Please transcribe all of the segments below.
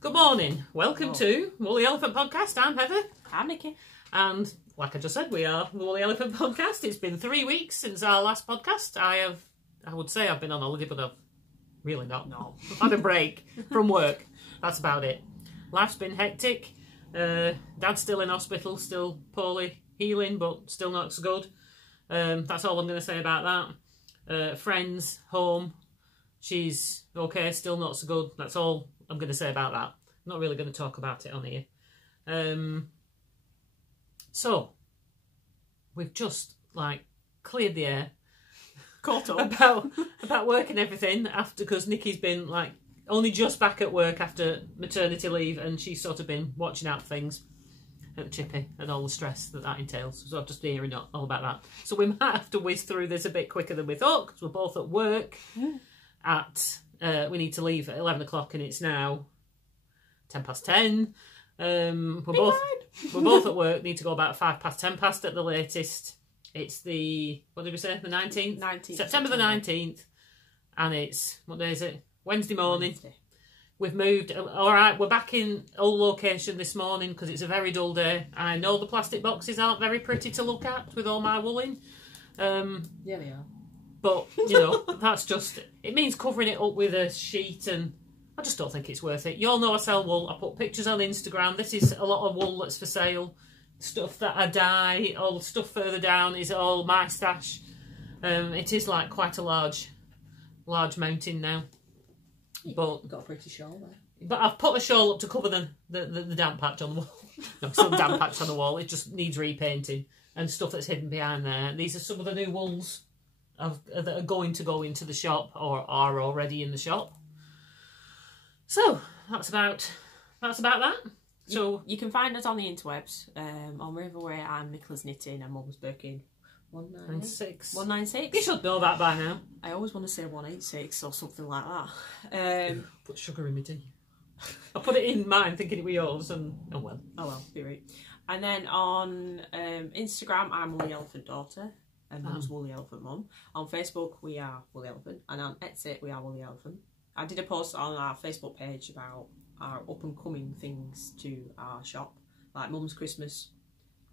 Good morning. Welcome to Woolly Elephant Podcast. I'm Heather. I'm Nikki. And like I just said, we are the Woolly Elephant Podcast. It's been 3 weeks since our last podcast. I would say I've been on holiday, but I've really not. No. I've had a break from work. That's about it. Life's been hectic. Dad's still in hospital, still poorly healing, but still not so good. That's all I'm going to say about that. Friends, home, she's okay, still not so good. That's all I'm going to say about that. I'm not really going to talk about it on here. So, we've just, cleared the air. Caught up. about work and everything, because Nikki's been, only just back at work after maternity leave, and she's sort of been watching out for things at the chippy and all the stress that entails. So I've just been hearing all about that. So we might have to whiz through this a bit quicker than we thought, because we're both at work we need to leave at 11 o'clock, and it's now 10:10. We're both at work, need to go about 10:05 at the latest. It's the, what did we say, the 19th? September the 19th, and it's, what day is it? Wednesday morning. We've moved. All right, we're back in old location this morning because it's a very dull day. I know the plastic boxes aren't very pretty to look at with all my wooling. Yeah, they are. But, you know, that's just, it means covering it up with a sheet, and I just don't think it's worth it. You all know I sell wool. I put pictures on Instagram. This is a lot of wool that's for sale. Stuff that I dye, all the stuff further down is all my stash. It is quite a large mountain now. But got a pretty shawl there. But I've put a shawl up to cover the damp patch on the wall. No, some damp patch on the wall. It just needs repainting and stuff that's hidden behind there. These are some of the new wools that are going to go into the shop or are already in the shop. So that's about that. So you can find us on the interwebs. On Ravelry, I'm NicolasKnitting, and Mum's Birkin 196. 196. You should know that by now. I always want to say 186 or something like that. Put sugar in my tea. I put it in mine thinking it was yours, and oh well, be right. And then on Instagram, I'm Woolly Elephant Daughter, and Mum's Woolly Elephant Mum. On Facebook, we are Woolly Elephant, and on Etsy, we are Woolly Elephant. I did a post on our Facebook page about our up and coming things to our shop, like Mum's Christmas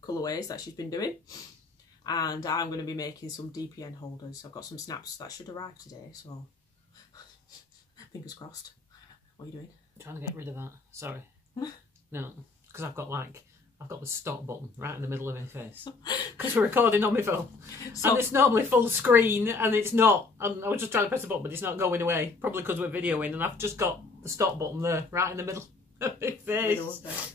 colourways that she's been doing. And I'm going to be making some DPN holders. I've got some snaps that should arrive today, so fingers crossed. What are you doing? I'm trying to get rid of that. Sorry. No, because I've got the stop button right in the middle of my face. Because we're recording on my phone. So, and it's normally full screen, and it's not. And I was just trying to press a button, but it's not going away. Probably because we're videoing, and I've just got the stop button there, right in the middle of my face.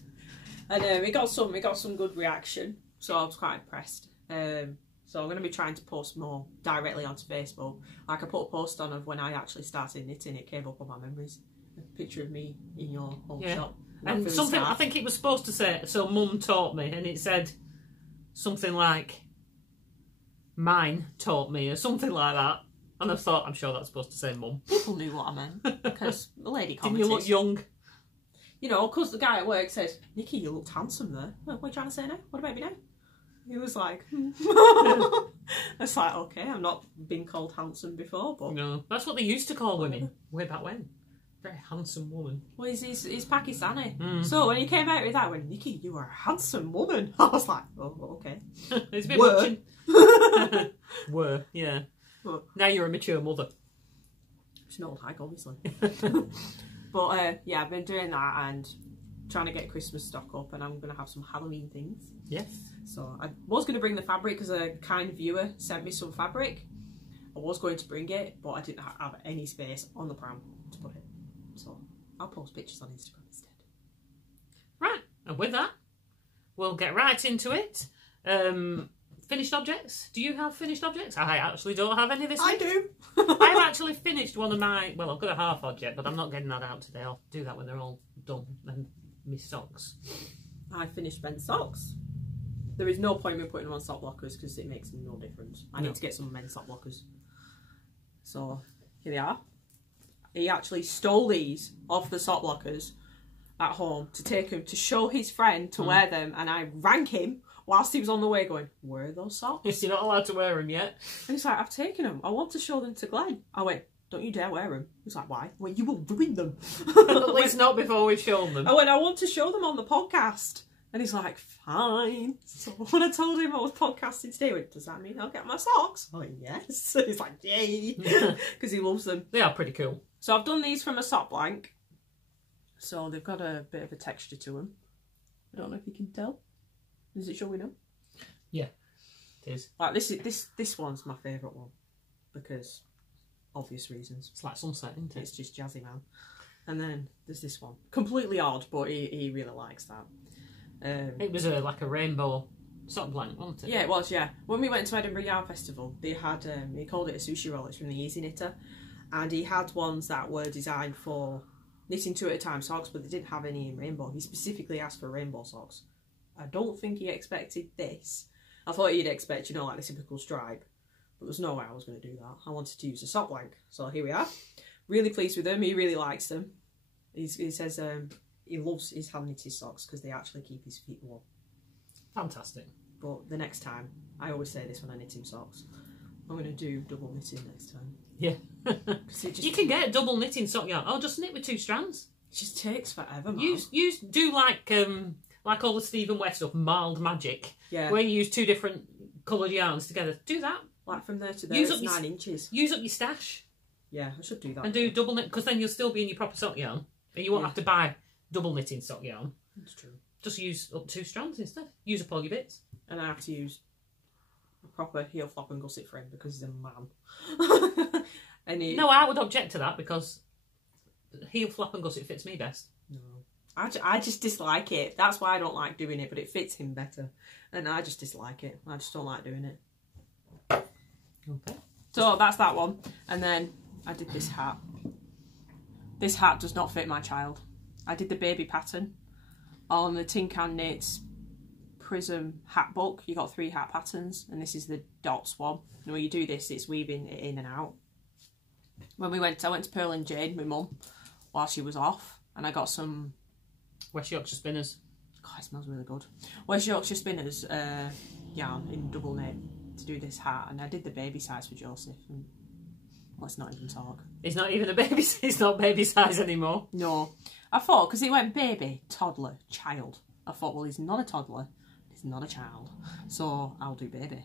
And we got some good reaction, so I was quite impressed. So I'm going to be trying to post more directly onto Facebook. I put a post on of when I actually started knitting. It came up on my memories. A picture of me in your old shop. And something, I think it was supposed to say, so Mum taught me, and it said something like, mine taught me, or something like that. And I thought, I'm sure that's supposed to say Mum. People knew what I meant, because the lady commented. Didn't you look young? You know, because the guy at work said, Nikki, you looked handsome there. What are you trying to say now? What about me now? He was like, It's like, okay, I've not been called handsome before, but... No, that's what they used to call women, way back when. Very handsome woman. Well, he's Pakistani. So when he came out with that, I went, Nikki, you are a handsome woman. I was like, oh, okay. It's been watching. Were, yeah. But now you're a mature mother. She's not old hag, obviously. But yeah, I've been doing that and trying to get Christmas stock up, and I'm going to have some Halloween things. Yes. So I was going to bring the fabric because a kind viewer sent me some fabric. I was going to bring it, but I didn't have any space on the pram to put it. So I'll post pictures on Instagram instead. Right, and with that, we'll get right into it. Finished objects. Do you have finished objects? I actually don't have any this week. I do. I've actually finished one of my, well, I've got a half object, but I'm not getting that out today. I'll do that when they're all done. And my socks. I finished Ben's socks. There is no point in putting them on sock blockers because it makes no difference. I need to get some men's sock blockers. So here they are. He actually stole these off the sock blockers at home to take them to show his friend to wear them, and I rang him whilst he was on the way going, where are those socks? You're not allowed to wear them yet. And he's like, I've taken them. I want to show them to Glenn. I went, don't you dare wear them. He's like, why? Well, you will ruin them. At least not before we've shown them. I went, I want to show them on the podcast. And he's like, fine. So when I told him I was podcasting today, he went, does that mean I'll get my socks? Oh, yes. He's like, yay. Because he loves them. They are pretty cool. So I've done these from a sock blank. So they've got a bit of a texture to them. I don't know if you can tell. Is it showing up? Yeah, it is. Like this one's my favourite one. Because obvious reasons. It's like sunset, isn't it? It's just jazzy, man. And then there's this one. Completely odd, but he really likes that. It was like a rainbow sock blank, wasn't it? Yeah, it was, yeah. When we went to Edinburgh Yarn Festival, they had, he called it a sushi roll, it's from the Easy Knitter. And he had ones that were designed for knitting 2 at a time socks, but they didn't have any in rainbow. He specifically asked for rainbow socks. I don't think he expected this. I thought he'd expect, you know, like the typical stripe. But there's no way I was going to do that. I wanted to use a sock blank. So here we are. Really pleased with them. He really likes them. He says he loves his hand knitted socks because they actually keep his feet warm. Fantastic. But the next time, I always say this when I knit him socks, I'm going to do double knitting next time. Yeah. You can get double knitting sock yarn. Oh, just knit with 2 strands. It just takes forever, man. Do like all the Stephen West stuff, mild magic. Yeah. Where you use 2 different coloured yarns together. Do that. Like from there to there, it's 9 inches. Use up your stash. Yeah, I should do that. And do double knit, because then you'll still be in your proper sock yarn. And you won't have to buy double knitting sock yarn. That's true. Just use up 2 strands instead. Use up all your bits. And I have to use a proper heel flap and gusset frame because he's a man. No, I would object to that because heel flap and gusset fits me best. No. I just dislike it. That's why I don't like doing it, but it fits him better. And I just dislike it. I just don't like doing it. Okay. So that's that one. And then I did this hat. This hat does not fit my child. I did the baby pattern on the Tin Can Knits Prism hat book. You got 3 hat patterns, and this is the dots one. And when you do this, it's weaving it in and out. When I went to Pearl and Jane, my mum, while she was off, and I got some West Yorkshire Spinners. God, it smells really good. West Yorkshire Spinners yarn in double knit to do this hat, and I did the baby size for Joseph. And let's not even talk. It's not even a baby. It's not baby size anymore. No, I thought because it went baby, toddler, child. I thought, well, he's not a toddler, he's not a child, so I'll do baby.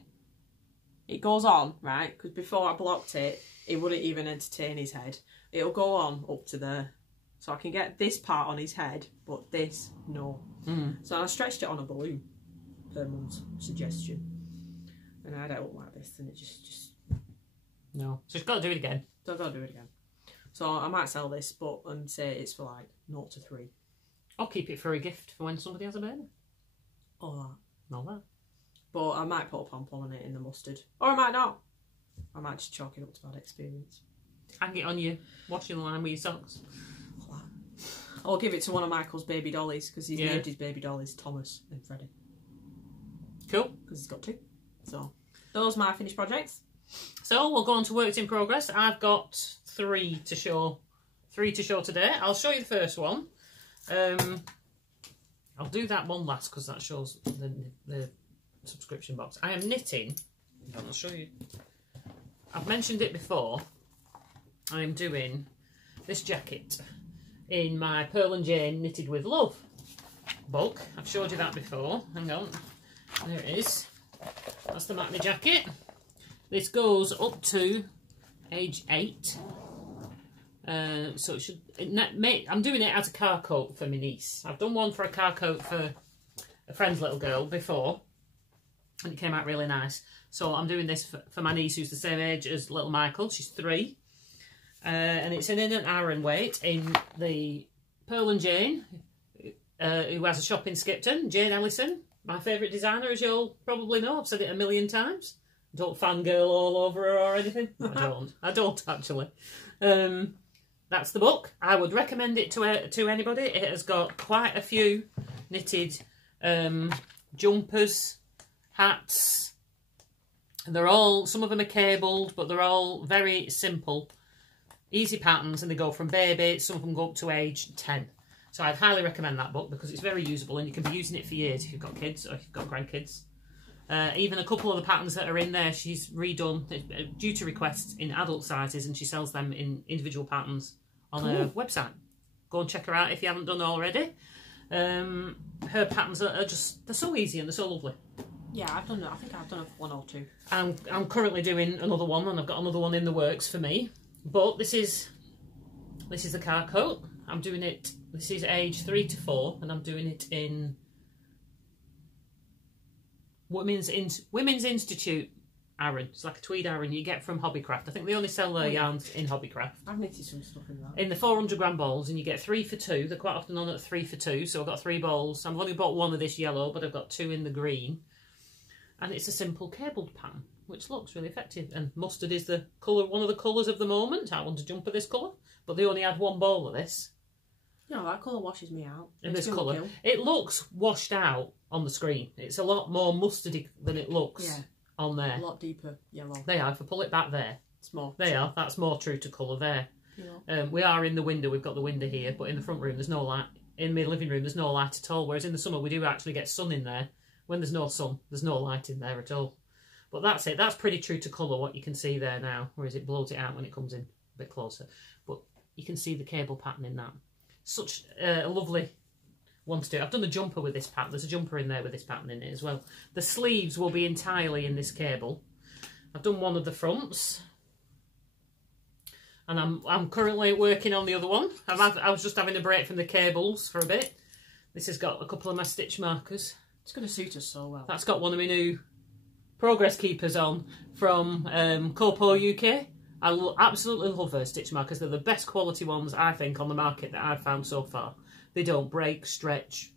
It goes on, right? Because before I blocked it, it wouldn't even entertain his head. It'll go on up to there, so I can get this part on his head, but this no. So I stretched it on a balloon, per Mum's suggestion, and I had it up like this, and it just no. So you've got to do it again. So I've got to do it again. So I might sell this, but and say it's for like 0 to 3. Or keep it for a gift for when somebody has a baby. Or that. Not that. But I might put a pom-pom on it in the mustard. Or I might not. I might just chalk it up to bad experience. Hang it on your washing line with your socks. I'll give it to one of Michael's baby dollies, because he's named his baby dollies Thomas and Freddie. Cool. Because he's got 2. So, those are my finished projects. So, we'll go on to works in progress. I've got 3 to show. 3 to show today. I'll show you the first one. I'll do that one last, because that shows the subscription box. I am knitting. I'll show you. I've mentioned it before. I am doing this jacket in my Pearl and Jane Knitted with Love book. I've showed you that before. Hang on. There it is. That's the Matney jacket. This goes up to age 8. So it should. I'm doing it as a car coat for my niece. I've done one for a car coat for a friend's little girl before, and it came out really nice. So I'm doing this for my niece, who's the same age as little Michael. She's 3. And it's an in and iron weight in the Pearl and Jane, who has a shop in Skipton. Jane Ellison, my favourite designer, as you'll probably know. I've said it a million times. Don't fangirl all over her or anything. I don't actually. That's the book. I would recommend it to anybody. It has got quite a few knitted jumpers, hats. They're all, some of them are cabled, but they're all very simple, easy patterns, and they go from baby, some of them go up to age 10. So I'd highly recommend that book because it's very usable and you can be using it for years if you've got kids or if you've got grandkids. Even a couple of the patterns that are in there, she's redone due to requests in adult sizes, and she sells them in individual patterns on her website. Go and check her out if you haven't done already. Her patterns are just, they're so easy and they're so lovely. Yeah, I think I've done one or two. I'm currently doing another one, and I've got another one in the works for me. But this is a card coat. I'm doing it, this is age 3 to 4, and I'm doing it in Women's Institute Aran. It's like a tweed Aran you get from Hobbycraft. I think they only sell their yarns in Hobbycraft. I've knitted some stuff in that. In the 400g balls, and you get 3 for 2. They're quite often on at 3 for 2, so I've got 3 balls. I've only bought one of this yellow, but I've got 2 in the green. And it's a simple cabled pattern, which looks really effective. And mustard is the colour, one of the colours of the moment. I want to jump for this colour, but they only had 1 ball of this. No, that colour washes me out. In this colour. It looks washed out on the screen. It's a lot more mustardy than it looks on there. A lot deeper yellow. They are. If I pull it back there. It's more. They are. That's more true to colour there. Yeah. We are in the window. We've got the window here, but in the front room there's no light. In my living room there's no light at all, whereas in the summer we do actually get sun in there. When there's no sun, there's no light in there at all. But that's it. That's pretty true to colour, what you can see there now, whereas it blows it out when it comes in a bit closer. But you can see the cable pattern in that. Such a lovely one to do. I've done a jumper with this pattern. There's a jumper in there with this pattern in it as well. The sleeves will be entirely in this cable. I've done one of the fronts. And I'm currently working on the other one. I was just having a break from the cables for a bit. This has got a couple of my stitch markers. It's going to suit us so well. That's got one of my new progress keepers on from Copo UK. I absolutely love her stitch markers. They're the best quality ones, I think, on the market that I've found so far. They don't break, stretch.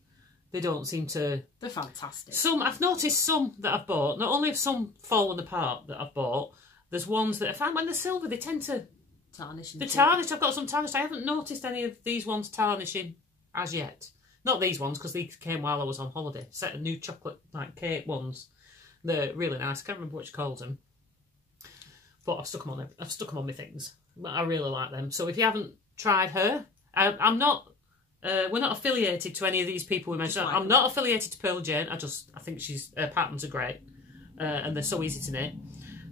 They don't seem to... They're fantastic. I've noticed some that I've bought. Not only have some fallen apart that I've bought, there's ones that I found when they're silver, they tend to... tarnish. They're tarnished. I've got some tarnished. I haven't noticed any of these ones tarnishing as yet. Not these ones, because these came while I was on holiday. Set of new chocolate, like, cake ones. They're really nice. I can't remember which called them. But I've stuck them on. I've stuck them on my things. But I really like them. So if you haven't tried her, I'm not. We're not affiliated to any of these people we mentioned. I'm not affiliated to Pearl Jane. I think her patterns are great, and they're so easy to knit,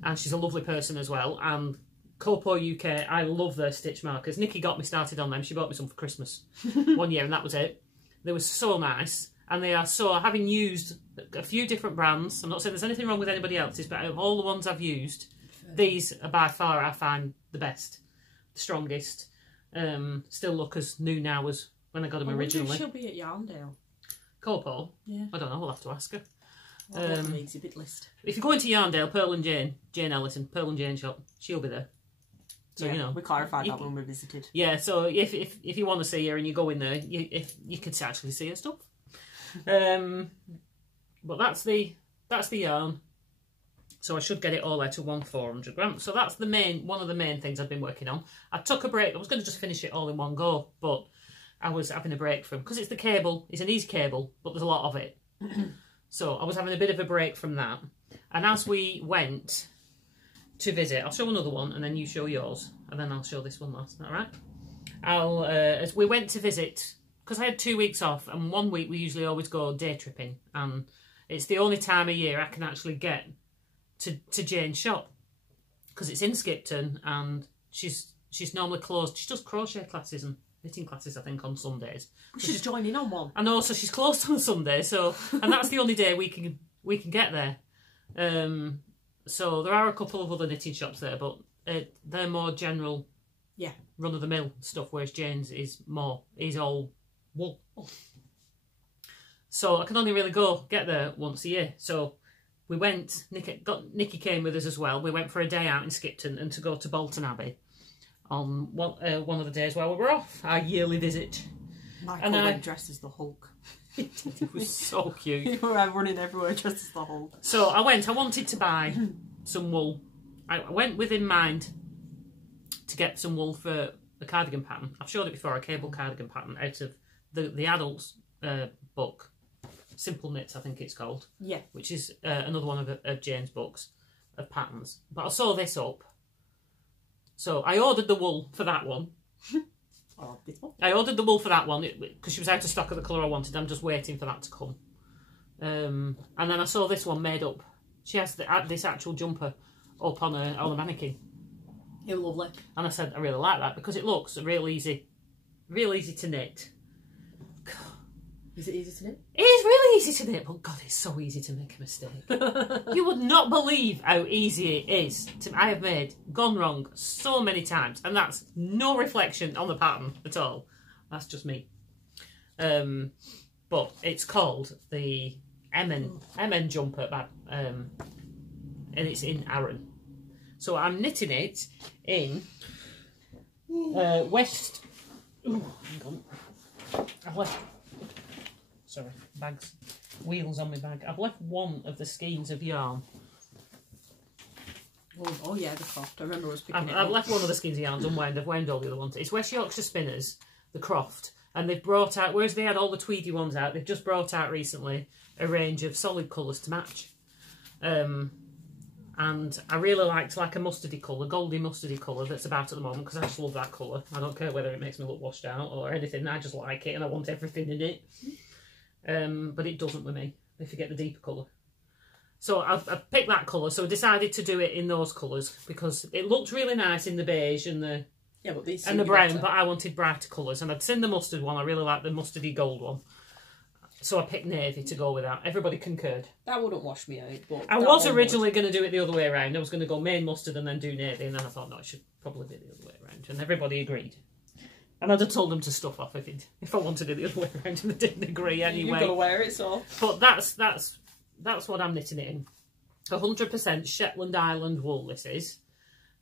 and she's a lovely person as well. And Copo UK, I love their stitch markers. Nikki got me started on them. She bought me some for Christmas one year, and that was it. They were so nice, and they are so. Having used a few different brands, I'm not saying there's anything wrong with anybody else's, but out of all the ones I've used, these are by far, I find, the best, the strongest. Still look as new now as when I got them originally. She'll be at Yarndale. Copo? Yeah. I don't know, we'll have to ask her. The exhibit list. If you're going to Yarndale, Pearl and Jane Ellison, Pearl and Jane shop, she'll be there. So, yeah, you know, we clarified that when we visited. Yeah, so if you want to see her and you go in there, you could actually see her stuff. But that's the yarn. So I should get it all out to 400 grams. So that's one of the main things I've been working on. I took a break. I was going to just finish it all in one go, but I was having a break from, because it's the cable. It's an easy cable, but there's a lot of it. So I was having a bit of a break from that. And as we went to visit, I'll show another one, and then you show yours, and then I'll show this one last. Is that right? As we went to visit, because I had 2 weeks off, and 1 week we usually always go day tripping, and it's the only time of year I can actually get to Jane's shop, because it's in Skipton, and she's normally closed. She does crochet classes and knitting classes, I think, on Sundays. She's joining on one. I know, so she's closed on Sunday, and that's the only day we can get there. So there are a couple of other knitting shops there, but they're more general, run of the mill stuff, whereas Jane's is all wool. So I can only really get there once a year. So we went. Nikki came with us as well. We went for a day out in Skipton and to go to Bolton Abbey on one of the days while we were off, our yearly visit. Michael went dressed as the Hulk. It was so cute. You were running everywhere dressed as the Hulk. So I wanted to buy some wool. I went with in mind to get some wool for the cardigan pattern. I've showed it before, a cable cardigan pattern out of the adults book, Simple Knits, I think it's called. Yeah. Which is another one of Jane's books of patterns. But I saw this up. So I ordered the wool for that one. I ordered the wool for that one because she was out of stock of the colour I wanted. I'm just waiting for that to come. And then I saw this one made up. She has this actual jumper up on a mannequin. It was lovely. And I said I really like that because it looks real easy to knit. Is it easy to knit? It is really easy to knit, but God, it's so easy to make a mistake. You would not believe how easy it is. I have gone wrong so many times, and that's no reflection on the pattern at all. That's just me. But it's called the MN jumper, and it's in Aran. So I'm knitting it in West. Ooh, hang on. I've left. Sorry, wheels on my bag. I've left one of the skeins of yarn. Oh yeah, the Croft. I remember I was picking it up. I've left one of the skeins of yarn unwound. I've wound all the other ones. It's West Yorkshire Spinners, the Croft, and they've brought out, whereas they had all the tweedy ones out, they've just brought out recently a range of solid colours to match. And I really liked like a mustardy colour, goldy mustardy colour that's about at the moment because I just love that colour. I don't care whether it makes me look washed out or anything. I just like it and I want everything in it. But it doesn't with me if you get the deeper colour. So I've picked that colour, so I decided to do it in those colours because it looked really nice in the beige and the brown, but I wanted brighter colours. And I'd seen the mustard one, I really liked the mustardy gold one. So I picked navy to go with that. Everybody concurred. That wouldn't wash me out. But I was originally going to do it the other way around. I was going to go main mustard and then do navy, and then I thought, no, it should probably be the other way around. And everybody agreed. And I'd have told them to stuff off if I wanted it the other way around, and they didn't agree anyway. You've got to wear it, so. But that's what I'm knitting it in. 100% Shetland Island wool. This is.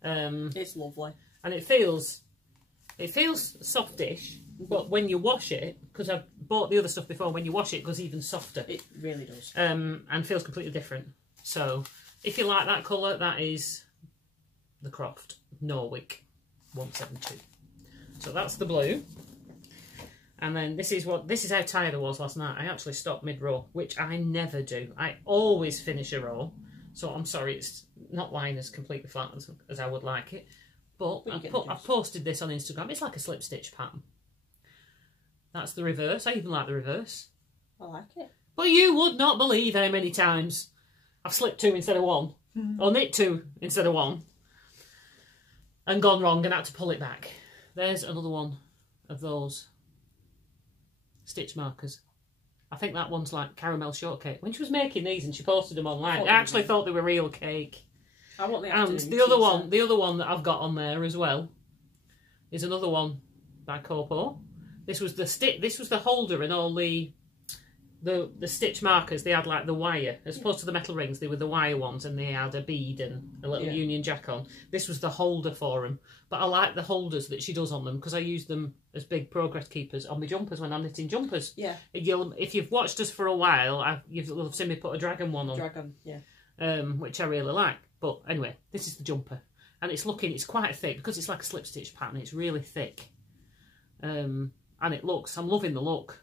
It's lovely, and it feels softish. But when you wash it, because I've bought the other stuff before, when you wash it, it goes even softer. It really does. And feels completely different. So if you like that colour, that is the Croft Norwich 172. So that's the blue. And then this is how tired I was last night. I actually stopped mid-row, which I never do. I always finish a row. So I'm sorry, it's not lying as completely flat as I would like it. But I've posted this on Instagram. It's like a slip stitch pattern. That's the reverse. I even like the reverse. I like it. But you would not believe how many times I've slipped 2 instead of 1. Or knit 2 instead of 1. And gone wrong and had to pull it back. There's another one of those stitch markers. I think that one's like caramel shortcake. When she was making these and she posted them online, I actually thought they were real cake. I want the and the other one that I've got on there as well is another one by Copo. This was the holder and all the stitch markers. They had like the wire as opposed to the metal rings. They were the wire ones, and they had a bead and a little Union Jack on. This was the holder for them. But I like the holders that she does on them because I use them as big progress keepers on my jumpers when I'm knitting jumpers. Yeah. If you've watched us for a while, you'll have seen me put a dragon one on. Dragon, yeah. Which I really like. But anyway, this is the jumper, and it's quite thick because it's like a slip stitch pattern. It's really thick, and I'm loving the look.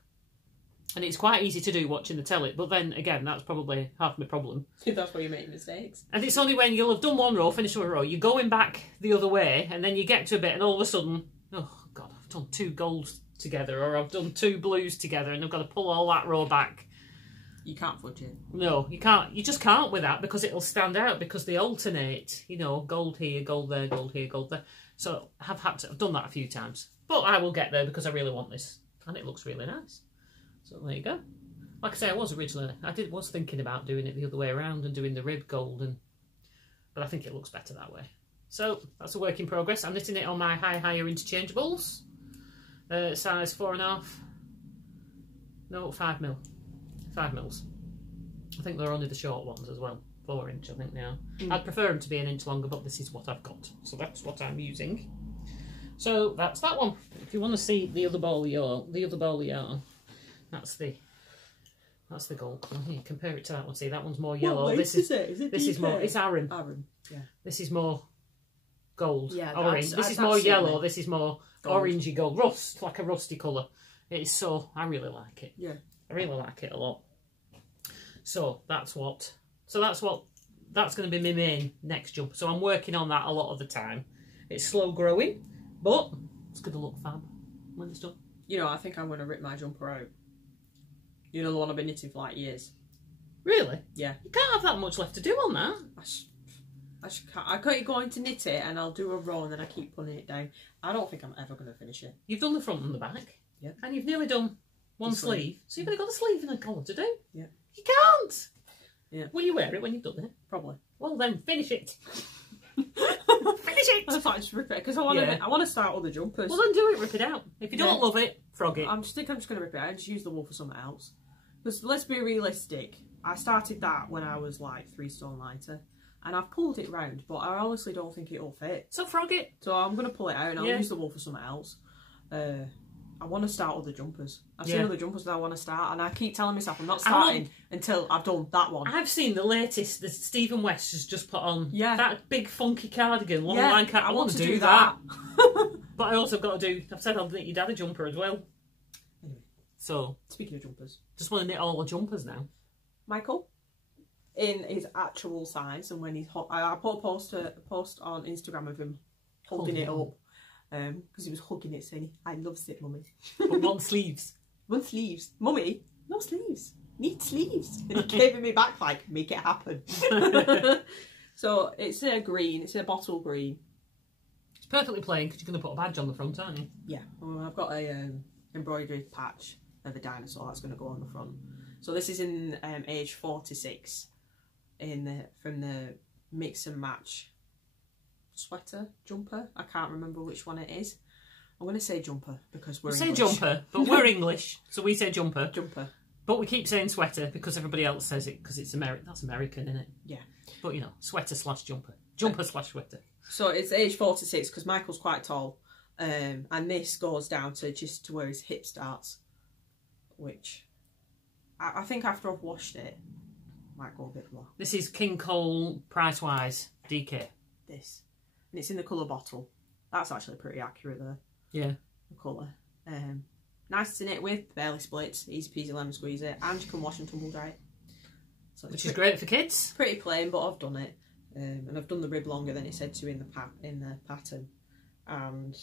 And it's quite easy to do watching the telly, but then again, that's probably half my problem. That's why you make mistakes. And it's only when you'll have done one row, finished one row, you're going back the other way, and then you get to a bit, and all of a sudden, oh God, I've done 2 golds together, or I've done 2 blues together, and I've got to pull all that row back. You can't fudge it. No, you can't. You just can't with that because it'll stand out because they alternate. You know, gold here, gold there, gold here, gold there. So I've done that a few times, but I will get there because I really want this, and it looks really nice. So there you go. Like I say, I was thinking about doing it the other way around and doing the rib gold, but I think it looks better that way. So that's a work in progress. I'm knitting it on my higher interchangeables, size 4.5. No, 5 mil. 5 mils. I think they're only the short ones as well. 4 inch, I think now. I'd prefer them to be an inch longer, but this is what I've got, so that's what I'm using. So that's that one. If you want to see the other ball of yarn, that's the gold colour. Here, compare it to that one. See, that one's more yellow. What this is more. It's Aran. Aran, yeah. This is more gold. Yeah, orange. This is more yellow. This is more orangey gold. Rust, like a rusty colour. It's so. I really like it. Yeah. I really like it a lot. So that's going to be my main next jumper. So I'm working on that a lot of the time. It's slow growing, but it's going to look fab when it's done. You know, I think I'm going to rip my jumper out. You know, the one I've been knitting for like years. Really? Yeah. You can't have that much left to do on that. I can't go into knit it and I'll do a row and then I keep pulling it down. I don't think I'm ever going to finish it. You've done the front and the back. Yeah. And you've nearly done one sleeve. So you've only got the sleeve and a collar to do. Yeah. You can't. Yeah. Will you wear it when you've done it? Probably. Well then, finish it. Finish it. I thought I'd just rip it because I want to start other jumpers. Well then do it, rip it out. If you don't love it, frog it. I think I'm just going to rip it out and just use the wool for something else. Because let's be realistic. I started that when I was like 3 stone lighter. And I've pulled it round, but I honestly don't think it'll fit. So frog it. So I'm going to pull it out and I'll use the wool for something else. I want to start other jumpers. I've seen other jumpers that I want to start, and I keep telling myself I'm not starting until I've done that one. I've seen the latest that Stephen West has just put on. Yeah. That big funky cardigan, long line cardigan. I want to do that. But I also got to do, I've said I'll knit your dad a jumper as well. Anyway. So. Speaking of jumpers. Just want to knit all the jumpers now. Michael, in his actual size, and when he's I put a post on Instagram of him holding it up. Because he was hugging it, saying, "I love it, mummy." But want sleeves. Want sleeves, mummy? No sleeves. Need sleeves. And he gave me back like, "Make it happen." So it's a green. It's a bottle green. It's perfectly plain because you're going to put a badge on the front, aren't you? Yeah. Well, I've got a embroidery patch of a dinosaur that's going to go on the front. So this is in age 46, from the mix and match. Sweater, jumper, I can't remember which one it is. I'm going to say jumper because we're English. Say jumper, but we're English, so we say jumper. Jumper. But we keep saying sweater because everybody else says it because it's American. That's American, isn't it? Yeah. But you know, sweater slash jumper. Jumper slash sweater. So it's age 46 because Michael's quite tall. And this goes down to just to where his hip starts. Which, I think after I've washed it, might go a bit more. This is King Cole Price-Wise DK. This. And it's in the colour bottle. That's actually pretty accurate there. Yeah. The colour. Nice to knit with, barely splits, easy peasy lemon squeeze it, and you can wash and tumble dry it. So which is great for kids. Pretty plain, but I've done it. And I've done the rib longer than it said to in the pattern. And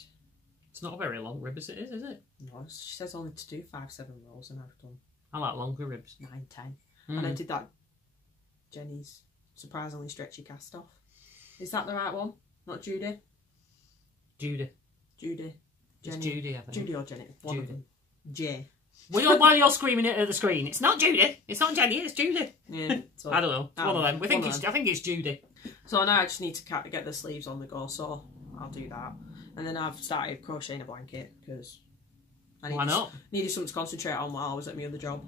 it's not a very long rib as it is it? No, she says only to do 5-7 rows, and I've done... I like longer ribs. 9-10. And I did that Jenny's surprisingly stretchy cast off. Is that the right one? Not Judy? Judy. Judy. Jenny. It's Judy, I think. Judy or Jenny. One of them. J. While you're screaming it at the screen, it's not Judy. It's not Jenny, it's Judy. Yeah. So, I don't know. It's one of them. I think it's Judy. So now I just need to get the sleeves on the go, so I'll do that. And then I've started crocheting a blanket because I needed something to concentrate on while I was at my other job.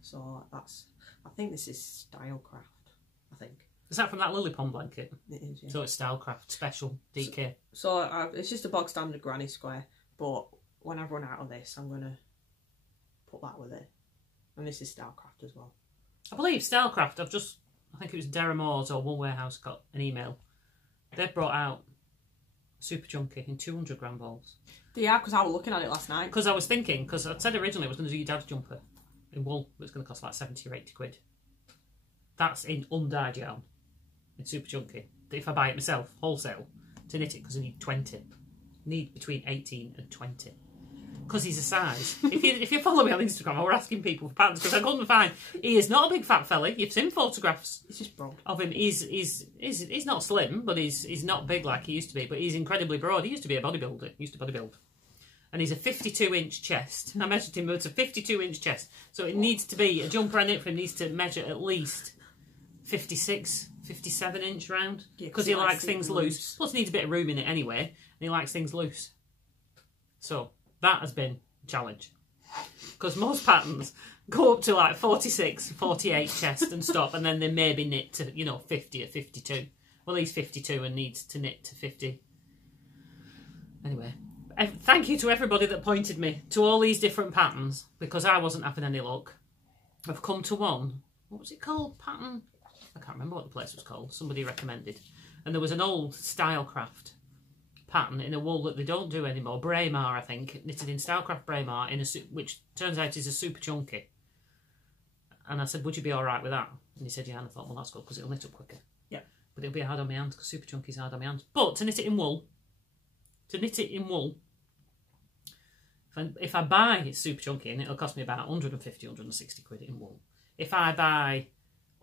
So I think this is Stylecraft, I think. Is that from that Lily Pond blanket? It is, yeah. So it's Stylecraft Special DK. So it's just a bog standard granny square, but when I've run out of this, I'm going to put that with it. And this is Stylecraft as well. I believe Stylecraft, I think it was Derra Moore's or Wool Warehouse got an email. They've brought out Super Chunky in 200 gram balls. Yeah, because I was looking at it last night. Because I was thinking, because I said originally I was going to do your dad's jumper in wool, but it's going to cost like 70 or 80 quid. That's in undyed yarn. It's Super Chunky. If I buy it myself, wholesale, to knit it, because I need 20. Need between 18 and 20. Because he's a size. If you follow me on Instagram, I was asking people for patterns, because I couldn't find... He is not a big fat fella. You've seen photographs he's just broad. Of him. He's not slim, but he's not big like he used to be, but he's incredibly broad. He used to be a bodybuilder. He used to bodybuild. And he's a 52-inch chest. I measured him, it's a 52-inch chest. So it needs to be, a jumper I knit for him needs to measure at least 56, 57-inch round. Because he likes things loose. Plus he needs a bit of room in it anyway. And he likes things loose. So that has been a challenge. Because most patterns go up to like 46, 48 chest and stop. And then they maybe knit to, 50 or 52. Well, he's 52 and needs to knit to 50. Anyway. Thank you to everybody that pointed me to all these different patterns, because I wasn't having any luck. I've come to one. What was it called? Pattern? I can't remember what the place was called. Somebody recommended. And there was an old Stylecraft pattern in a wool that they don't do anymore. Braemar, I think. Knitted in Stylecraft Braemar, which turns out is a Super Chunky. And I said, would you be all right with that? And he said, yeah. And I thought, well, that's good, because it'll knit up quicker. Yeah. But it'll be hard on my hands, because Super Chunky's hard on my hands. But to knit it in wool, if I buy Super Chunky, and it'll cost me about 150, 160 quid in wool. if I buy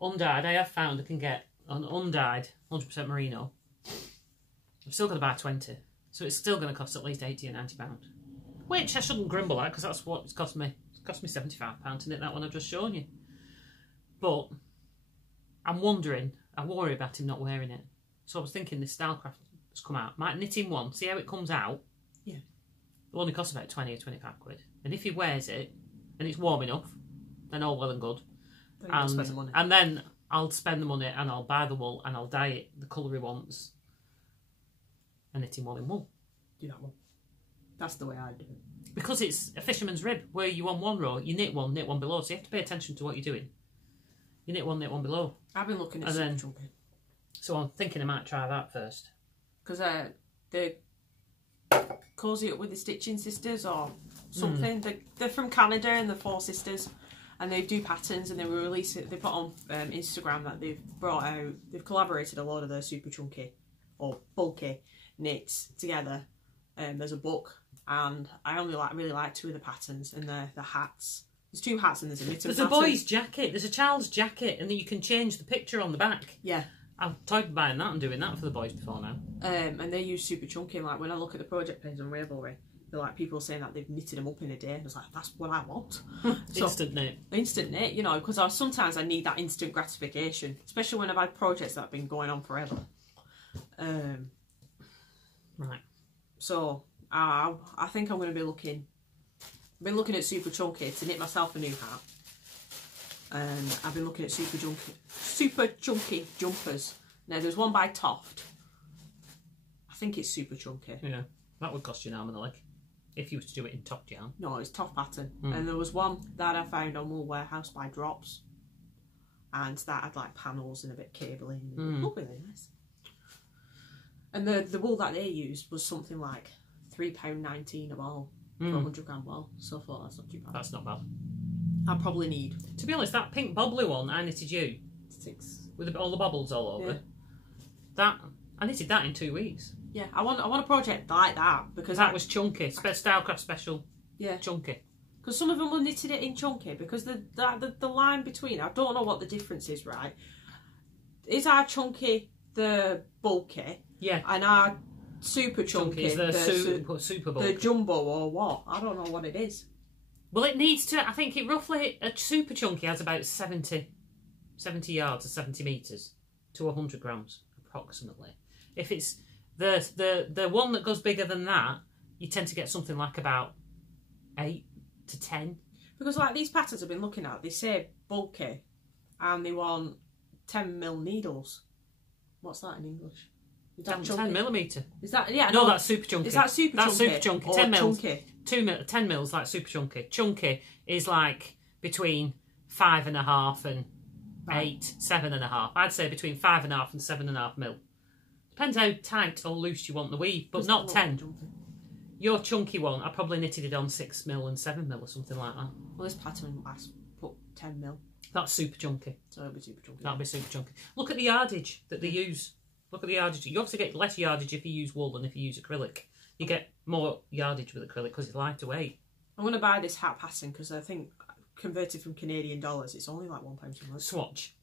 undyed, I have found I can get an undyed 100% merino. I'm still going to buy 20. So it's still going to cost at least £80 or £90. Which I shouldn't grumble at, because that's what it's cost me. It's cost me £75 to knit that one I've just shown you. But I'm wondering, I worry about him not wearing it. So I was thinking this Stylecraft has come out. Might knit him one, see how it comes out. Yeah. It'll only cost about 20 or 25 quid. And if he wears it, and it's warm enough, then all well and good. Then spend the money. And then I'll spend the money and I'll buy the wool and I'll dye it the colour he wants. And knit him one in wool. Do that one. That's the way I do it. Because it's a fisherman's rib, where you on one row, you knit one below. So you have to pay attention to what you're doing. You knit one below. I've been looking at super chunky. So I'm thinking I might try that first. Because they're Cozy Up with the Stitching Sisters or something. They're from Canada and they're 4 sisters. And they do patterns and they release it. They put on Instagram that they've brought out. They've collaborated a lot of their super chunky or bulky knits together. There's a book, and I only really like 2 of the patterns and the hats. There's 2 hats and there's a mitten. There's a boy's jacket. There's a child's jacket, and then you can change the picture on the back. Yeah. I've tried buying that and doing that for the boys before now. And they use super chunky. Like when I look at the project page on Ravelry, they're like people saying that they've knitted them up in a day. And it's like, that's what I want. So, instant knit. Instant knit, you know, because sometimes I need that instant gratification, especially when I've had projects that have been going on forever. Right. So I think I'm going to be looking. I've been looking at super chunky to knit myself a new hat, and I've been looking at super chunky jumpers. Now there's one by Toft. I think it's super chunky. Yeah, that would cost you an arm and a leg if you were to do it in Toft yarn. No, it's Toft pattern. And there was one that I found on Wool Warehouse by Drops, and that had like panels and a bit of cabling. It looked really nice. And the wool that they used was something like £3.19 a ball for a 100-gram ball. So I thought that's not too bad. That's not bad. I probably need. To be honest, that pink bobbly one I knitted you 6 with all the bobbles all over. Yeah. That I knitted that in 2 weeks. Yeah, I want a project like that because that was chunky. Stylecraft special. Yeah, chunky. Because some of them were knitted it in chunky because the line between, I don't know what the difference is. Right? Is our chunky the bulky? Yeah. And our super chunky is the super bulk. The jumbo or what? I don't know what it is. Well, it needs to. I think it roughly a super chunky has about 70 yards or 70 metres to 100 grams approximately. If it's the one that goes bigger than that, you tend to get something like about 8 to 10. Because like these patterns I've been looking at, they say bulky, and they want 10mm needles. What's that in English? Is that 10mm. Is that No, that's super chunky. Is that super chunky? That's super chunky. 10 mils. Chunky? 10 mils like super chunky. Chunky is like between 5.5 and 8, 7.5. I'd say between 5.5 and 7.5 mil. Depends how tight or loose you want the weave, but not 10. Your chunky one, I probably knitted it on 6 mil and 7 mil or something like that. Well, this pattern I put 10 mil. That's super chunky. So it'll be super chunky. That'll be super chunky. Look at the yardage that they use. Look at the yardage. You obviously get less yardage if you use wool than if you use acrylic. You get more yardage with acrylic because it's lighter weight. I'm going to buy this hat pattern because I think converted from Canadian dollars, it's only like £1 Swatch.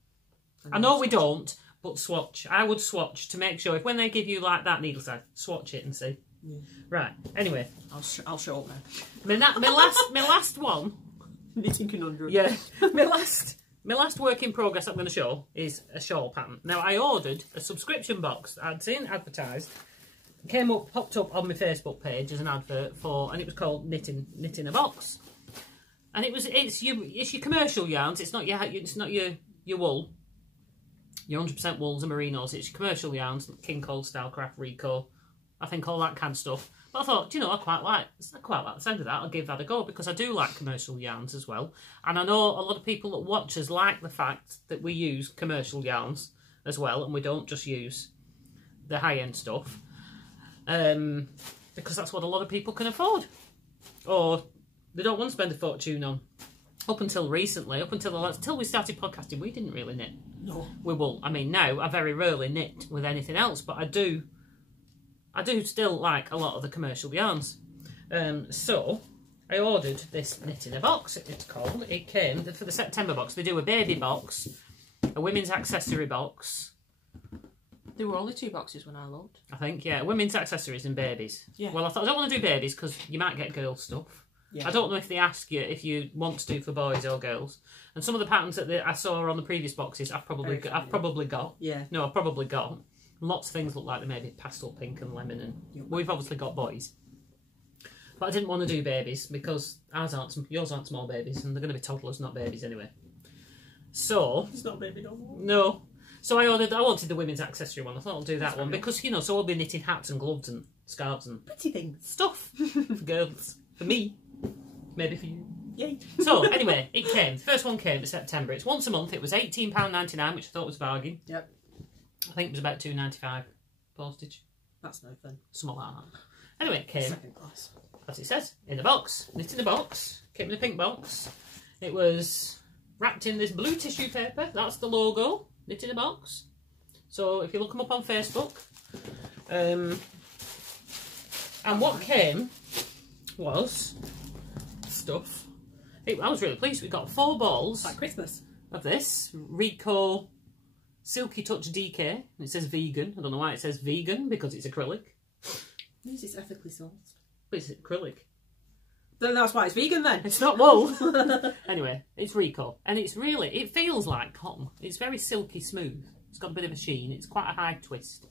I know we don't, but swatch. I would swatch to make sure if when they give you like that needle size, swatch it and see. Yeah. Right. Anyway, I'll show up now. My last one. Knitting conundrum. Yeah. My last work in progress I'm going to show is a shawl pattern. Now, I ordered a subscription box that I'd seen advertised. Popped up on my Facebook page as an advert for, and it was called Knitting a Box. And it's your commercial yarns. It's not your wool, your 100% wools and merinos. It's your commercial yarns, King Cole, Stylecraft, Rico, I think all that kind of stuff. But I thought, I quite like the sound of that. I'll give that a go because I do like commercial yarns as well. And I know a lot of people that watch us like the fact that we use commercial yarns as well, and we don't just use the high-end stuff. Because that's what a lot of people can afford. Or they don't want to spend a fortune on. Up until recently, until we started podcasting, we didn't really knit. No. We will. I mean, now I very rarely knit with anything else, but I do still like a lot of the commercial yarns. So I ordered this knit in a box, it's called. It came, for the September box, they do a baby box, a women's accessory box. There were only 2 boxes when I looked. I think, yeah, women's accessories and babies. Yeah. Well, I thought I don't want to do babies because you might get girl stuff. Yeah. I don't know if they ask you if you want to do for boys or girls. And some of the patterns that I saw on the previous boxes, I've probably got. Yeah. No, I've probably got. Lots of things look like they maybe pastel pink and lemon, and we've obviously got boys. But I didn't want to do babies because yours aren't small babies, and they're going to be toddlers, not babies anyway. So it's not baby no more. No. So I wanted the women's accessory one. I thought I'll do that one because, you know, so I'll be knitting hats and gloves and scarves and pretty things. Stuff for girls. For me. Maybe for you. Yay. So, anyway, it came. The first one came in September. It's once a month. It was £18.99, which I thought was a bargain. Yep. I think it was about £2.95 postage. That's no fun. Something like that. Anyway, it came. Second class. As it says, in a box. Knit in a box. Came in a pink box. It was wrapped in this blue tissue paper. That's the logo. Knit in a box. So if you look them up on Facebook. And what came was stuff. I was really pleased. We got 4 balls. Like Christmas. Of this Rico Silky Touch DK. And it says vegan. I don't know why it says vegan because it's acrylic. Means it's ethically sourced. But it's acrylic. Then that's why it's vegan then. It's not wool. Anyway, it's Rico. And it's really, it feels like cotton. It's very silky smooth. It's got a bit of a sheen. It's quite a high twist.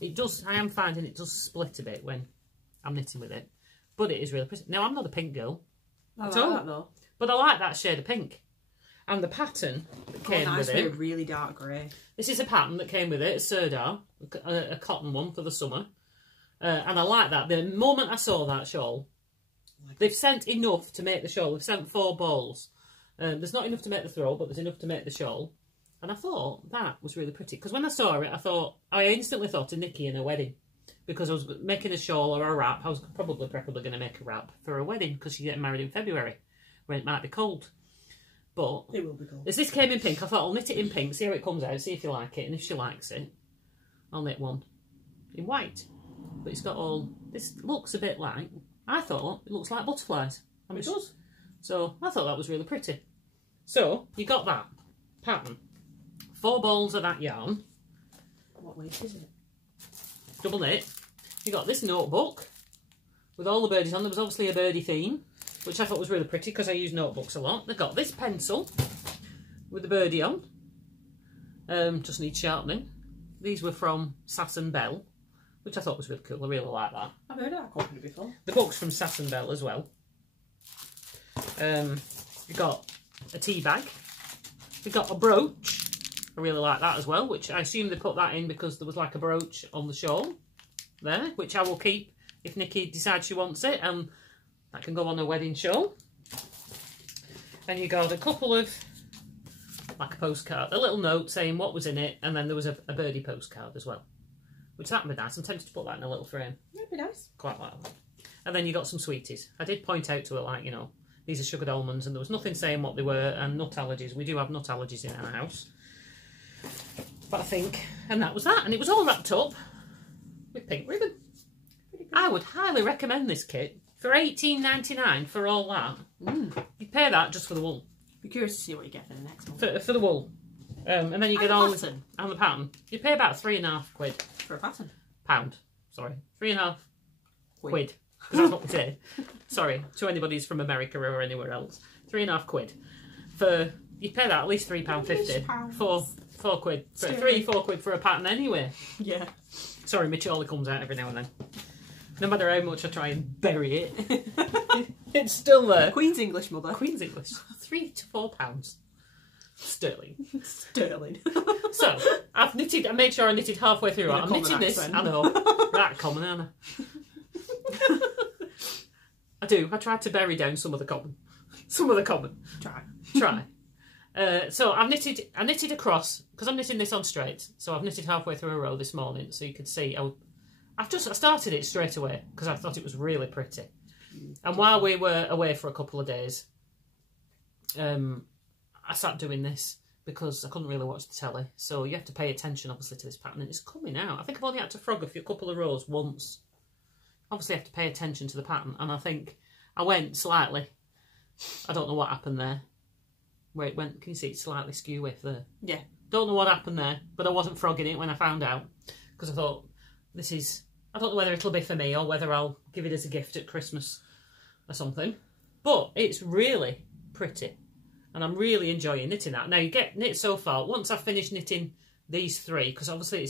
It does, I am finding it does split a bit when I'm knitting with it. But it is really pretty. Now, I'm not a pink girl. I like that though. But I like that shade of pink. And the pattern that came with it. A really dark grey. This is a pattern that came with it, a Sirdar, a cotton one for the summer. And I like that. The moment I saw that shawl, they've sent enough to make the shawl. They've sent 4 balls. There's not enough to make the throw, but there's enough to make the shawl. And I thought that was really pretty. Because when I saw it, I instantly thought of Nikki in a wedding. Because I was making a shawl or a wrap. I was preferably going to make a wrap for a wedding because she's getting married in February, when it might be cold. But it will be cold. As this came in pink, I thought I'll knit it in pink, see how it comes out, see if you like it. And if she likes it, I'll knit one in white. But it's got all... This looks a bit like... I thought it looks like butterflies. And it does. So I thought that was really pretty. So you got that pattern. 4 balls of that yarn. What weight is it? Double knit. You got this notebook with all the birdies on. There was obviously a birdie theme, which I thought was really pretty because I use notebooks a lot. They've got this pencil with the birdie on. Just needs sharpening. These were from Sass & Bell, which I thought was really cool. I really like that. I've heard of that company before. The book's from Sass & Bell as well. You've got a tea bag. You've got a brooch. I really like that as well, which I assume they put that in because there was like a brooch on the shawl there, which I will keep if Nikki decides she wants it, and that can go on a wedding shawl. And you got a couple of, like a postcard, a little note saying what was in it, and then there was a birdie postcard as well, which that would be nice. I'm tempted to put that in a little frame. That'd be nice. Quite like that. And then you got some sweeties. I did point out to her, like, you know, these are sugared almonds, and there was nothing saying what they were, and nut allergies. We do have nut allergies in our house. But I think, and that was that. And it was all wrapped up with pink ribbon. I would highly recommend this kit for $18.99 for all that. You pay that just for the wool. Be curious to see what you get for the next one. For the wool. And then you get all the and the pattern. You pay about £3.50 for a pattern. Pound. Sorry, £3.50 quid. Because that's what we say. Sorry to anybody who's from America or anywhere else. £3.50 for. You pay that at least £3.50 for £4 quid. £4 quid for a pattern anyway. Yeah. Sorry, my chorley comes out every now and then. No matter how much I try and bury it, it's still there. Queen's English, mother. Queen's English. £3 to £4 sterling. Sterling. So I've knitted. I made sure I knitted halfway through. I'm knitting this. I know. That common, aren't I? I do. I tried to bury down some of the common. Some of the common. Try. So I knitted across because I'm knitting this on straight. So I've knitted halfway through a row this morning, so you could see. I started it straight away because I thought it was really pretty. And while we were away for a couple of days, I sat doing this because I couldn't really watch the telly. So you have to pay attention, obviously, to this pattern. And it's coming out. I think I've only had to frog a couple of rows once. Obviously, I have to pay attention to the pattern, and I think I went slightly. I don't know what happened there. Where it went, can you see it's slightly skew with there? Yeah. Don't know what happened there, but I wasn't frogging it when I found out. Because I thought, I don't know whether it'll be for me or whether I'll give it as a gift at Christmas or something. But it's really pretty. And I'm really enjoying knitting that. Now, you get knit so far. Once I've finished knitting these 3, because obviously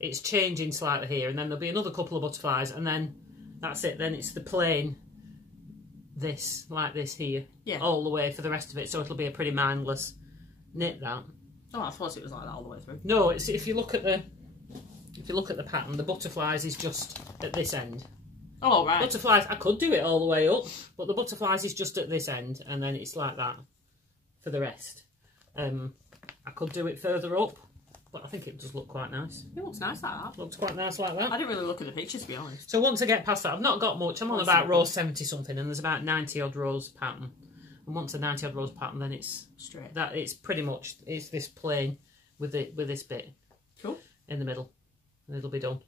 it's changing slightly here, and then there'll be another couple of butterflies, and then that's it. Then it's the plain, like this here, all the way for the rest of it. So it'll be a pretty mindless knit, that. Oh, I thought it was like that all the way through. No, it's if you look at the pattern, the butterflies is just at this end. Oh, right. Butterflies, I could do it all the way up, but the butterflies is just at this end, and then it's like that for the rest. I could do it further up, but I think it does look quite nice. It looks nice like that. Looks quite nice like that. I didn't really look at the pictures, to be honest. So once I get past that, I've not got much. I'm on about row 70 something, and there's about 90 odd rows pattern. And once the 90 odd rows pattern, then it's straight. That it's pretty much this plain with this bit in the middle, and it'll be done.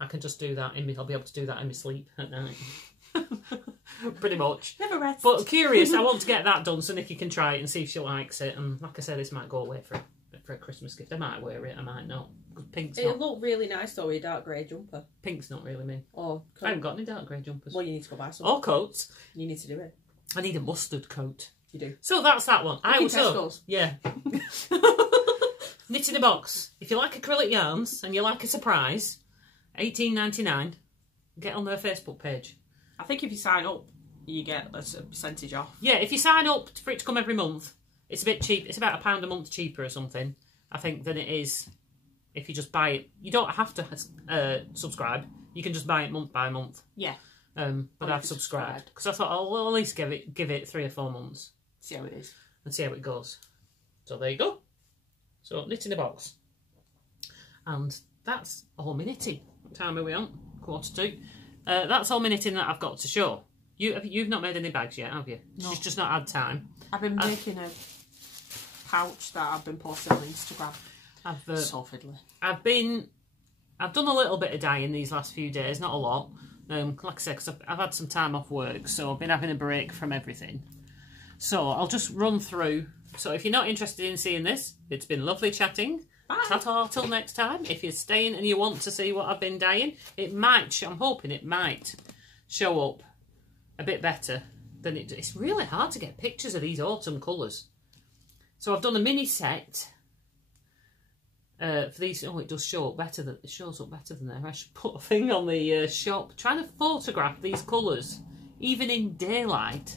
I can just do that I'll be able to do that in my sleep at night. Pretty much. Never rest. But curious, I want to get that done so Nikki can try it and see if she likes it. And like I said, this might go away for a Christmas gift. I might wear it, I might not. It'll look really nice though with a dark grey jumper. Pink's not really me. Or I haven't got any dark grey jumpers. Well, you need to go buy some. Or coats. You need to do it. I need a mustard coat. You do. So that's that one. Yeah. Knit in a box. If you like acrylic yarns and you like a surprise, $18.99. Get on their Facebook page. I think if you sign up, you get a percentage off. Yeah, if you sign up for it to come every month, it's a bit cheap. It's about £1 a month cheaper or something, I think, than it is if you just buy it. You don't have to subscribe. You can just buy it month by month. Yeah. But I've subscribed because I thought I'll at least give it 3 or 4 months. See how it is. And see how it goes. So there you go. So knit in a box. And that's all my knitting. What time are we on? 1:45. That's all my knitting that I've got to show. You've not made any bags yet, have you? No. She's just not had time. I've been making a pouch that I've been posting on Instagram. So fiddly. I've done a little bit of dyeing these last few days, not a lot. Like I said, because I've had some time off work, so I've been having a break from everything. So I'll just run through. So if you're not interested in seeing this, it's been lovely chatting. Bye. Ta-ta till next time. If you're staying and you want to see what I've been dyeing, it might, I'm hoping it might show up a bit better than it. It's really hard to get pictures of these autumn colours. So I've done a mini set for these. Oh, it does show up better. It shows up better than there. I should put a thing on the shop. Trying to photograph these colours, even in daylight,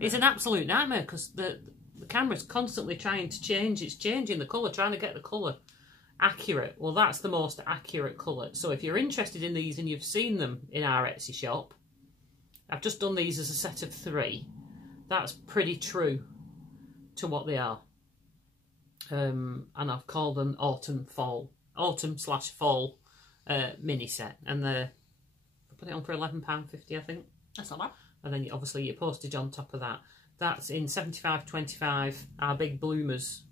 is an absolute nightmare because the camera's constantly trying to change. It's changing the colour, trying to get the colour accurate. Well, that's the most accurate colour. So if you're interested in these and you've seen them in our Etsy shop, I've just done these as a set of 3. That's pretty true to what they are. And I've called them autumn/fall mini set, and I put it on for £11.50, I think. That's not bad. And then obviously your postage on top of that. That's in 75/25, our big bloomers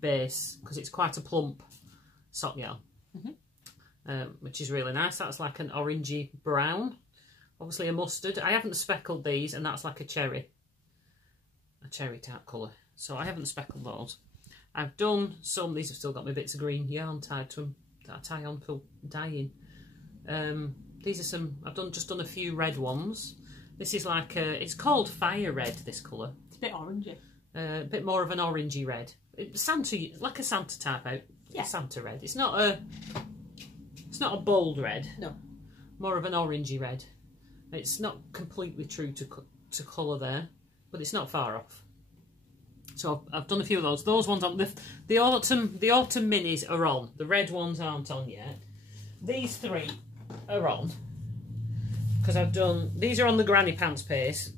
base, because it's quite a plump sock yarn, which is really nice. That's like an orangey brown, obviously a mustard. I haven't speckled these, and that's like a cherry type colour. So I haven't speckled those. I've done some. These have still got my bits of green yarn tied to them that I tie on for dyeing. These are some. I've just done a few red ones. This is like it's called fire red. This colour. It's a bit orangey. A bit more of an orangey red. Santa, like a Santa type out. Yeah, Santa red. It's not a bold red. No. More of an orangey red. It's not completely true to colour there, but it's not far off. So I've done a few of those. Those ones on the autumn minis are on. The red ones aren't on yet. These 3 are on because I've done. These are on the Granny Pants base,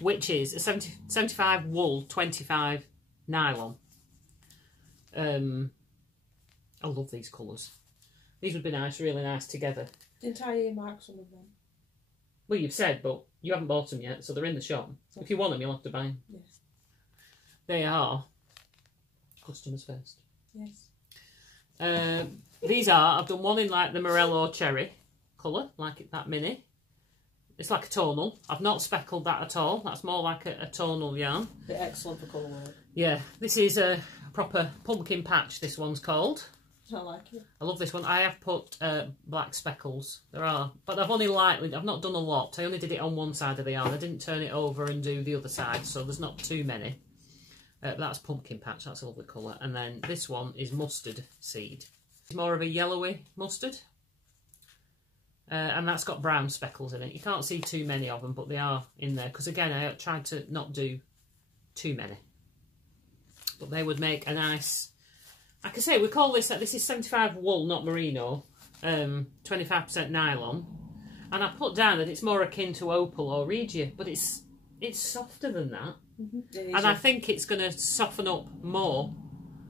which is a 75 wool, 25 nylon. I love these colours. These would be nice, really nice together. Didn't I earmark some of them? Well, you've said, but you haven't bought them yet, so they're in the shop. Okay. If you want them, you'll have to buy them. Yes. They are customers first. Yes. These are, I've done one in like the Morello cherry colour, like that mini. it's like a tonal. I've not speckled that at all. That's more like a tonal yarn. They're excellent for colour work. Yeah, this is a proper pumpkin patch, this one's called. I like it. I love this one. I have put black speckles. There are, but I've only lightly, I've not done a lot. I only did it on one side of the yarn. I didn't turn it over and do the other side, so there's not too many. That's pumpkin patch, that's a lovely colour. And then this one is mustard seed. It's more of a yellowy mustard. And that's got brown speckles in it. You can't see too many of them, but they are in there. Because again, I tried to not do too many. But they would make a nice... I can say, we call this is 75 wool, not merino. 25% nylon. And I put down that it's more akin to opal or regia. But it's softer than that. Mm-hmm. And I think it's going to soften up more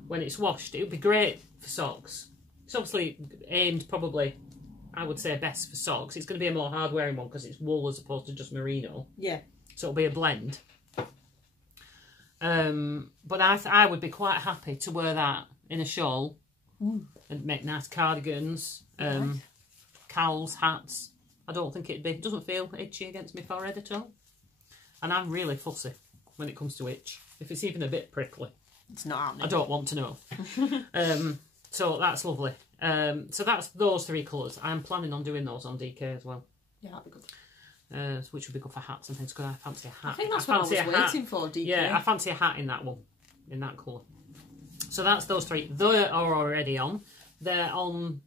when it's washed. It would be great for socks. It's obviously aimed probably... I would say best for socks. It's going to be a more hard wearing one because it's wool as opposed to just merino. Yeah. So it'll be a blend. But I would be quite happy to wear that in a shawl and make nice cardigans, cowls, hats. I don't think it doesn't feel itchy against my forehead at all. And I'm really fussy when it comes to itch. If it's even a bit prickly, it's not happening. I don't want to know. So that's lovely. So that's those three colours. I'm planning on doing those on DK as well. Yeah, that'd be good. Which would be good for hats and things, because I fancy a hat. I think that's what I was waiting for, DK. Yeah, I fancy a hat in that one, in that colour. So that's those three. They are already on. They're in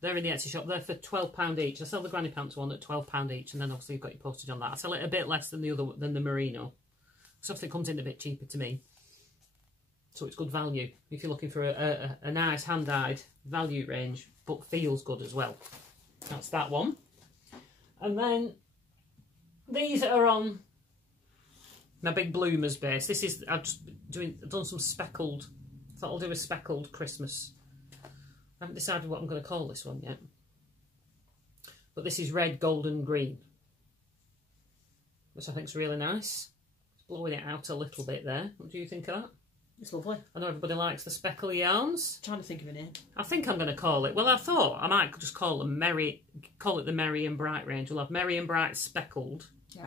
the Etsy shop. They're for £12 each. I sell the granny pants one at £12 each, and then obviously you've got your postage on that. I sell it a bit less than the merino. So obviously it comes in a bit cheaper to me. So it's good value if you're looking for a nice hand-dyed value range, but feels good as well. That's that one. And then these are on my big bloomers base. This is, I've done some speckled, I thought I'll do a speckled Christmas. I haven't decided what I'm going to call this one yet. But this is red, gold and green, which I think is really nice. It's blowing it out a little bit there. What do you think of that? It's lovely. I know everybody likes the speckly yarns. I'm trying to think of a name. I think I'm going to call it, well, I thought I might just call it the Merry and Bright range. We'll have Merry and Bright speckled. Yeah.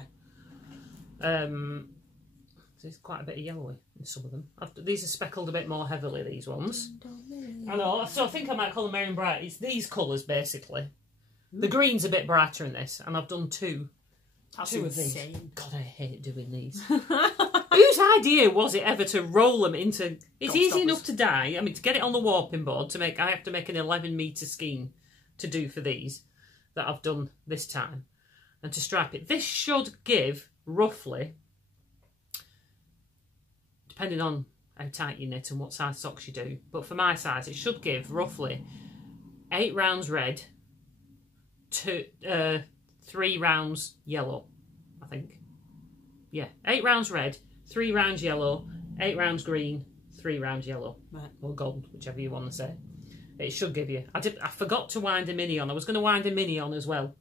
There's quite a bit of yellow in some of them. These are speckled a bit more heavily, these ones. I know, so I think I might call them Merry and Bright. It's these colours, basically. The green's a bit brighter in this, and I've done two of these. God, I hate doing these. Whose idea was it ever to roll them into... It's easy enough to dye. I mean, to get it on the warping board, I have to make an 11-metre skein to do for these that I've done this time. And to stripe it. This should give, roughly, depending on how tight you knit and what size socks you do, but for my size, it should give, roughly, 8 rounds red, 3 rounds yellow, I think. Yeah, 8 rounds red, 3 rounds yellow, 8 rounds green, 3 rounds yellow, right, or gold, whichever you want to say. It should give you. I forgot to wind a mini on. I was going to wind a mini on as well,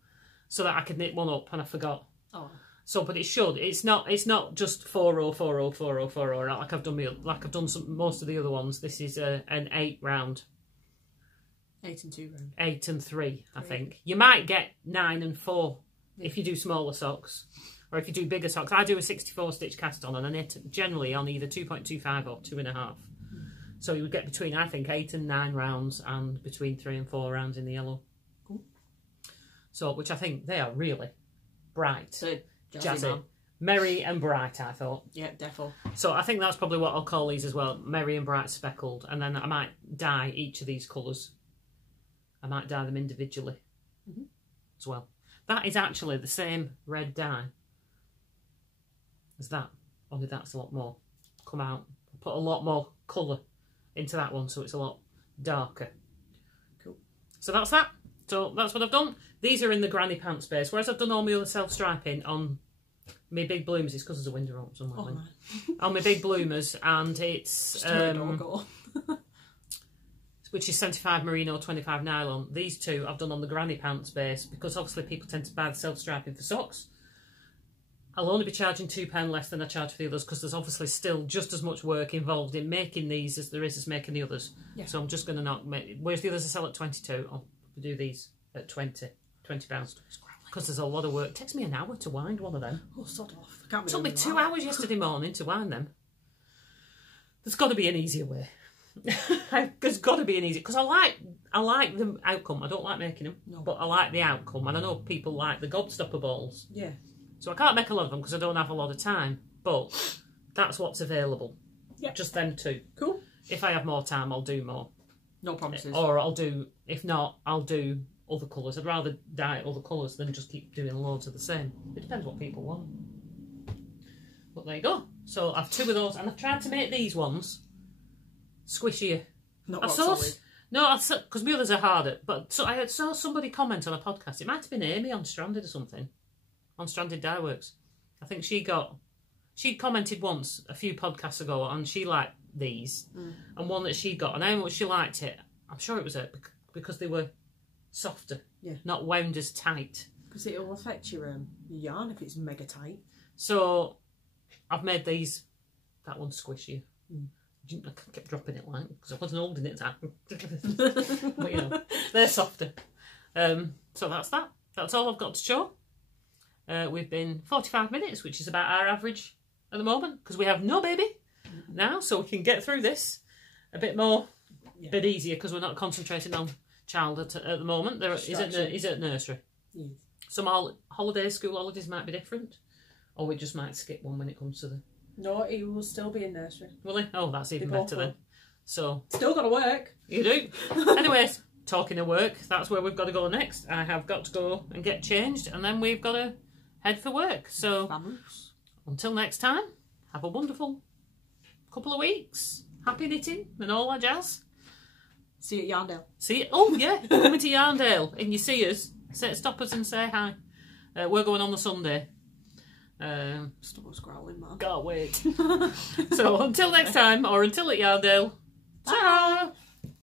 so that I could knit one up, and I forgot. Oh. So, but it should. It's not just 4-0, 4-0, 4-0, 4-0. Like I've done most of the other ones. This is an 8 round. 8 and 2 round. 8 and 3, I think. You might get 9 and 4 if you do smaller socks. Or if you do bigger socks. I do a 64 stitch cast on and I knit generally on either 2.25 or 2.5. So you would get between, I think, 8 and 9 rounds and between 3 and 4 rounds in the yellow. Cool. So, which I think they are really bright. So, jazzy. Merry and bright, I thought. Yeah, defo. So I think that's probably what I'll call these as well. Merry and bright speckled. And then I might dye each of these colours. I might dye them individually as well. That is actually the same red dye as that, only that's a lot more come out. Put a lot more colour into that one, so it's a lot darker. Cool. So that's that. So that's what I've done. These are in the granny pants base, whereas I've done all my other self-striping on my big bloomers. It's because there's a window open somewhere. On my big bloomers, and it's which is 75 merino, 25 nylon. These two I've done on the granny pants base, because obviously people tend to buy the self-striping for socks. I'll only be charging £2 less than I charge for the others, because there's obviously still just as much work involved in making these as there is as making the others. Yeah. So I'm just going to not make... Whereas the others I sell at 22, I'll do these at £20. It's growling. because there's a lot of work. It takes me an hour to wind one of them. Oh, sod off. I can't be It took me doing 2 that. hours yesterday morning to wind them. There's got to be an easier way. There's got to be an easier, because I like the outcome. I don't like making them, but I like the outcome, and I know people like the gobstopper balls. Yeah. So I can't make a lot of them because I don't have a lot of time, but that's what's available. Yeah. Just them two. Cool. If I have more time, I'll do more. No promises. Or I'll do, if not, I'll do other colours. I'd rather dye other colours than just keep doing loads of the same. It depends what people want. But there you go. So I've 2 of those, and I've tried to make these ones squishier. Not solid. No, because my others are harder. But so I saw somebody comment on a podcast. It might have been Amy on Stranded or something. On Stranded Dye Works. I think she commented once a few podcasts ago, and she liked these. And one that she got, and how much she liked it, I'm sure it was because they were softer. Yeah. Not wound as tight. Because it will affect your yarn if it's mega tight. So I've made these, that one's squishier. I kept dropping it because I wasn't holding it tight. But you know, they're softer. So that's that. That's all I've got to show. We've been 45 minutes, which is about our average at the moment, because we have no baby now, so we can get through this a bit more, bit easier, because we're not concentrating on child at the moment. He's at nursery. Yes. Some holidays, school holidays might be different, or we just might skip one when it comes to the... No, he will still be in nursery. Will he? Oh, that's even better then. So still got to work. You do. Anyways, talking of work, that's where we've got to go next. I have got to go and get changed, and then we've got to head for work. So until next time, have a wonderful couple of weeks. Happy knitting and all that jazz. See you at Yarndale. See you. Oh yeah, coming to Yarndale. And you see us, stop us and say hi. We're going on the Sunday. Stop us growling, man. Can't wait. So until next time, or until at Yarndale. Ta-ra!